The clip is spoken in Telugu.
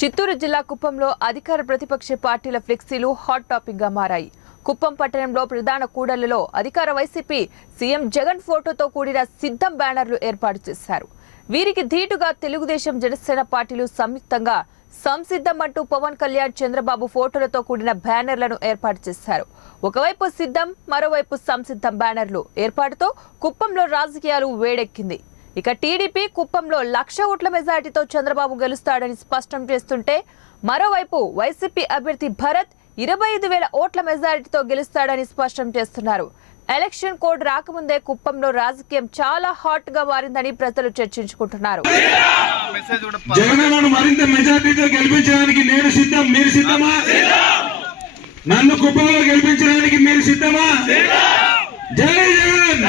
చిత్తూరు జిల్లా కుప్పంలో అధికార ప్రతిపక్ష పార్టీల ఫ్లెక్సీలు హాట్ టాపిక్ గా మారాయి. కుప్పం పట్టణంలో ప్రధాన కూడళ్లలో అధికార వైసీపీ సీఎం జగన్ ఫోటోతో కూడిన సిద్ధం బ్యానర్లు ఏర్పాటు చేశారు. వీరికి ధీటుగా తెలుగుదేశం జనసేన పార్టీలు సంయుక్తంగా సంసిద్ధం అంటూ పవన్ కళ్యాణ్ చంద్రబాబు ఫోటోలతో కూడిన బ్యానర్లను ఏర్పాటు చేశారు. ఒకవైపు సిద్ధం, మరోవైపు సంసిద్ధం బ్యానర్లు ఏర్పాటుతో కుప్పంలో రాజకీయాలు వేడెక్కింది. ఇక టీడీపీ కుప్పంలో 1,00,000 ఓట్ల మెజారిటీతో చంద్రబాబు గెలుస్తాడని స్పష్టం చేస్తుంటే, మరోవైపు వైసీపీ అభ్యర్థి భరత్ 25,000 ఓట్ల మెజారిటీతో గెలుస్తాడని స్పష్టం చేస్తున్నారు. ఎలక్షన్ కోడ్ రాకముందే కుప్పంలో రాజకీయం చాలా హాట్ గా మారిందని ప్రజలు చర్చించుకుంటున్నారు. జగనన్నను మరింత మెజారిటీతో గెలిపించడానికి నేను సిద్ధం, మీరు సిద్ధమా? నన్ను కుప్పంలో గెలిపించడానికి మీరు సిద్ధమా? జై జగన్!